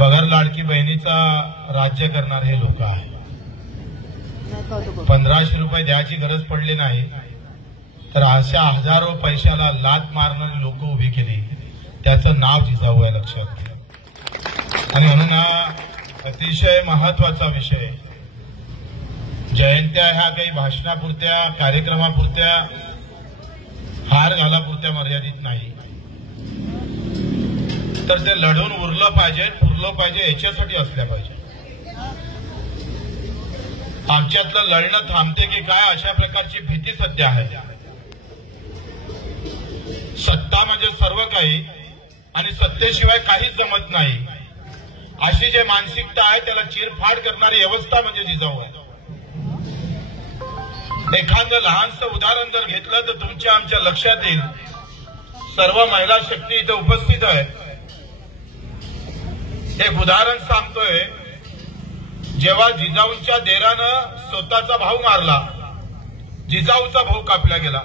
बगर लाडकी बहिणीचा राज्य करणार हे लोक आहे. 1500 रुपये द्यायची गरज पडली नाही तर अशा हजारो पैशाला लात मारणारी लोक उभी केली. त्याचं नाव जिजाऊ आहे, लक्षात घ्या. आणि म्हणून हा अतिशय महत्वाचा विषय. जयंत्या ह्या काही भाषणापुरत्या, कार्यक्रमापुरत्या, हार घालापुरत्या मर्यादित नाही, तर ते लढून उरलं पाहिजे, पुरलं पाहिजे, याच्यासाठी असल्या पाहिजे. आमच्यातलं लढणं थांबते की काय अशा प्रकारची भीती सध्या आहे. सत्ता म्हणजे सर्व काही आणि सत्तेशिवाय काहीच जमत नाही अशी जे मानसिकता आहे त्याला चिरफाड करणारी व्यवस्था म्हणजे जिजाऊ आहे. एखादं लहानसं उदाहरण जर घेतलं तर तुमच्या आमच्या लक्षात येईल. सर्व महिला शक्ती इथे उपस्थित आहे. एक उदाहरण सांगतोय. जेव्हा जिजाऊंच्या देरानं स्वतःचा भाऊ मारला, जिजाऊचा भाऊ कापला गेला,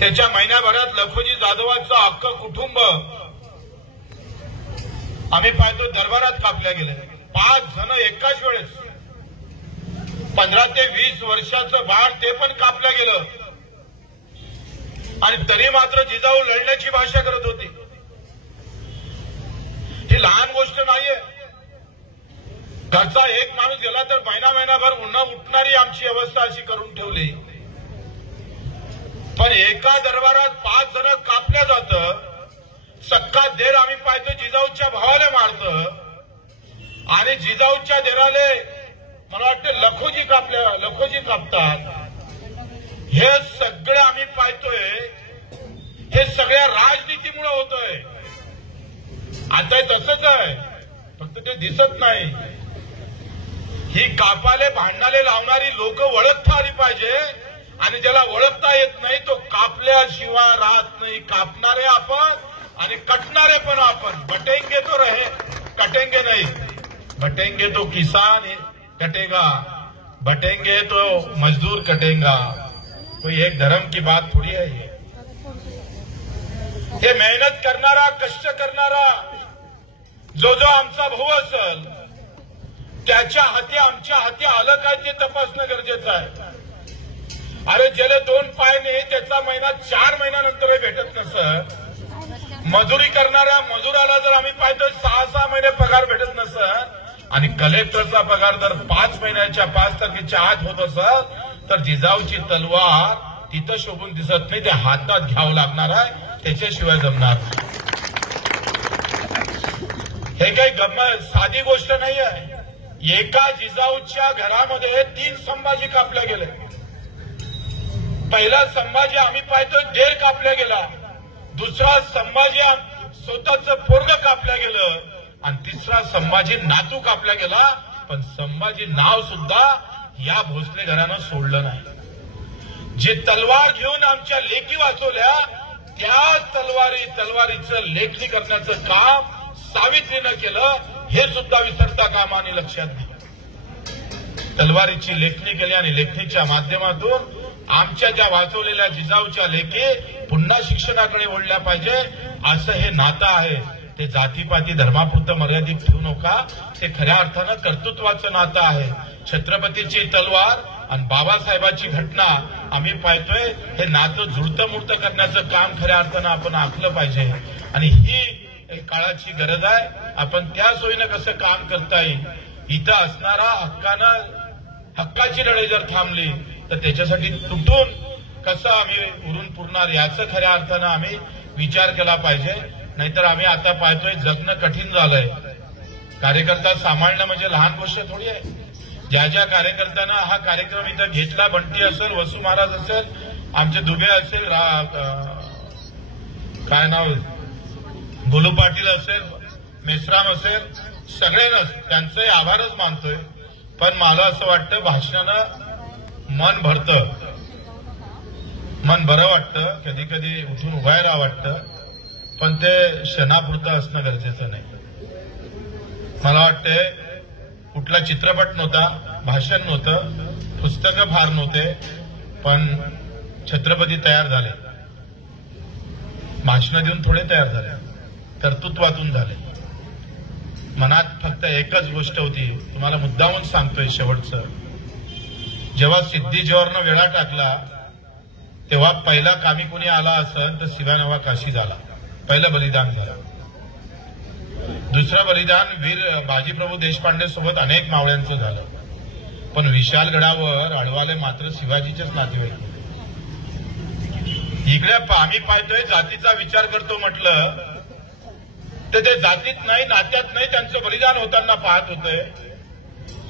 त्याच्या महिन्याभरात लखोजी जाधवांचं अख्खं कुटुंब आम्ही पाहतो दरबारात कापल्या गेले. 5 जण एकाच वेळेस. 15 ते 20 वर्षाचं बाळ ते पण कापलं गेलं. आणि तरी मात्र जिजाऊ लढण्याची भाषा करत होती. ही लहान गोष्ट नाहीये. घरचा एक माणूस गेला तर महिनाभर उन्हा उठणारी आमची अवस्था अशी करून ठेवली. पण एका दरबारात 5 जण कापल्या जातं. सक्का देर आम्ही पाहतो जिजाऊच्या भावाला मारतं आणि जिजाऊच्या देराले मला वाटतं लखोजी कापतात. हे सगळं आम्ही पाहतोय. हे सगळ्या राजनीतीमुळे होतोय. आता तसंच आहे, फक्त ते दिसत नाही. ही कापाले भांडणाले लावणारी लोक ओळखता आली पाहिजे आणि ज्याला ओळखता येत नाही तो कापल्याशिवाय राहत नाही. कापणारे आपण आणि कटणारे पण आपण. बटेंगे तो रहे, कटेंगे नहीं. बटेंगे तो किसान कटेगा, बटेंगे तो मजदूर कटेगा. कोई एक धर्म की बात थोड़ी है ये मेहनत करणारा, कष्ट करणारा जो आमचा भाऊ असेल त्याच्या हाती आमच्या हाती आलं काय ते तपासणं गरजेचं आहे. अरे ज्याला 2 पाय नाही त्याचा महिना 4 महिन्यानंतरही भेटत नसत. मजुरी करणाऱ्या मजुराला जर आम्ही पाहतो 6-6 महिने पगार भेटत नसत आणि कलेक्टरचा पगार जर 5 महिन्याच्या 5 तारखेच्या आत होत असत तर जिजाऊची तलवार तिथं शोभून दिसत नाही. ते हातात घ्यावं लागणार आहे, त्याच्याशिवाय जमणार. हे काही गंमत साधी गोष्ट नाही आहे. एका जिजाऊच्या घरामध्ये 3 संभाजी कापले गेले. पहिला संभाजी आम्ही पाहतो देर कापला गेला. दुसरा संभाजी स्वतःचं पोरग कापलं गेलं आणि तिसरा संभाजी नातू कापला गेला. पण संभाजी नाव सुद्धा या भोसले घरानं सोडलं नाही. जे तलवार घेऊन आमच्या लेकी वाचवल्या त्या तलवारीचं लेखणी करण्याचं काम सावित्रीनं केलं. हे सुद्धा विसरता कामा आणि लक्षात घ्या. तलवारीची लेखणी केली आणि लेखणीच्या माध्यमातून आमच्या ज्या वाचवलेल्या जिजाऊच्या लेखी पुन्हा शिक्षणाकडे वळल्या पाहिजे. असं हे नातं आहे. ते जातीपाती धर्मापुरतं मर्यादित ठेवू नका. ते खऱ्या अर्थानं कर्तृत्वाचं नातं आहे. छत्रपतीची तलवार आणि बाबासाहेबांची घटना आम्ही पाहतोय. हे नातं जुळतं मूर्त करण्याचं काम खऱ्या अर्थानं आपण आखलं पाहिजे आणि ही काळाची गरज आहे. आपण त्या सोयीनं कसं काम करता येईल. इथं असणारा हक्काची लढाई जर थांबली तर त्याच्यासाठी तुटून कसं आम्ही उरून पुरणार याचं खऱ्या अर्थानं आम्ही विचार केला पाहिजे. नाहीतर आम्ही आता पाहतोय जगणं कठीण झालंय. कार्यकर्ता सांभाळणं म्हणजे लहान गोष्ट थोडी आहे. ज्या कार्यकर्त्यांना हा कार्यक्रम इथं घेतला, बंटी असेल, वसू महाराज असेल, आमचे दुबे असेल, काय नाव गोलू पाटील असेल, मेश्राम असेल, सगळ्यांनाच त्यांचे आभारच मानतोय. पण मला असं वाटतं भाषणानं मन भरतं, मन बरं वाटतं, कधी कधी उठून उभा राहा वाटतं. पण ते क्षणापुरतं असणं गरजेचं नाही. मला वाटतंय कुठला चित्रपट नव्हता, भाषण नव्हतं, पुस्तकं फार नव्हते, पण छत्रपती तयार झाले. भाषणं देऊन थोडे तयार झाले. कर्तृत्वातून झाले. मनात फक्त एकच गोष्ट होती, तुम्हाला मुद्दामून सांगतोय शेवटचं. जेव्हा सिद्धीजवळनं वेळा टाकला तेव्हा पहिला कामी कोणी आला असेल तर शिवानवा काशी झाला. पहिलं बलिदान झालं. दुसरं बलिदान वीर बाजीप्रभू देशपांडे सोबत अनेक मावळ्यांचं झालं. पण विशालगडावर अडवाले मात्र शिवाजीचेच नातेवाईक. इकडे आम्ही पाहतोय जातीचा विचार करतो म्हटलं तर ते जातीत नाही, नात्यात नाही, त्यांचं बलिदान होताना पाहत होते.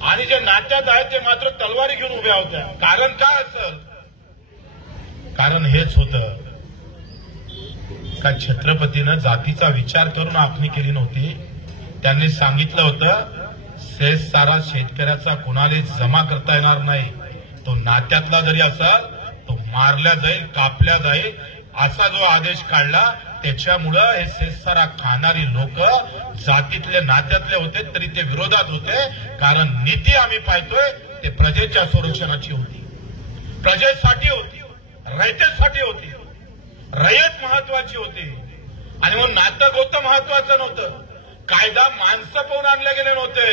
आणि जे नात्यात आहेत ते मात्र तलवारी घेऊन उभ्या होत्या. कारण काय असेल? कारण हेच होतं का छत्रपतीनं जातीचा विचार करून आखणी केली नव्हती. त्यांनी सांगितलं होतं सेस सारा शेतकऱ्याचा कुणाला जमा करता येणार नाही. तो नात्यातला जरी असेल तो मारल्या जाईल, कापल्या जाईल, असा जो आदेश काढला. त्याच्यामुळं हे सेसारा खाणारी लोक जातीतले नात्यातले होते तरी ते विरोधात होते. कारण नीती आम्ही पाहतोय ते प्रजेच्या संरक्षणाची होती, प्रजेसाठी होती, रयतेसाठी होती. रयत महत्वाची होती. आणि मग नातं गोतं महत्वाचं नव्हतं. कायदा माणसं पाहून आणले गेले नव्हते,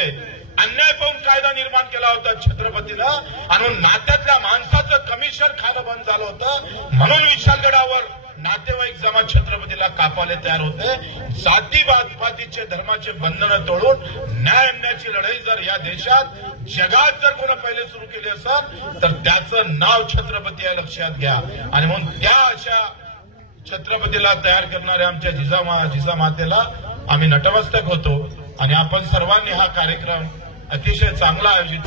अन्याय पाहून कायदा निर्माण केला होता छत्रपतीनं. आणि नात्यातल्या माणसाचं कमिशन खाणं बंद झालं होतं. म्हणून विशालगडावर नातेवाईक जमा छत्रपतीला कापाले तयार होते. जातीपातीचे धर्माचे बंधनं तोडून न्याय आणण्याची लढाई जर या देशात जगात जर कोणा पहिले सुरू केली असेल तर त्याचं नाव छत्रपती आहे, लक्षात घ्या. आणि म्हणून त्या अशा छत्रपतीला तयार करणाऱ्या आमच्या जिजामातेला आम्ही नतमस्तक होतो. आणि आपण सर्वांनी हा कार्यक्रम अतिशय चांगला आयोजित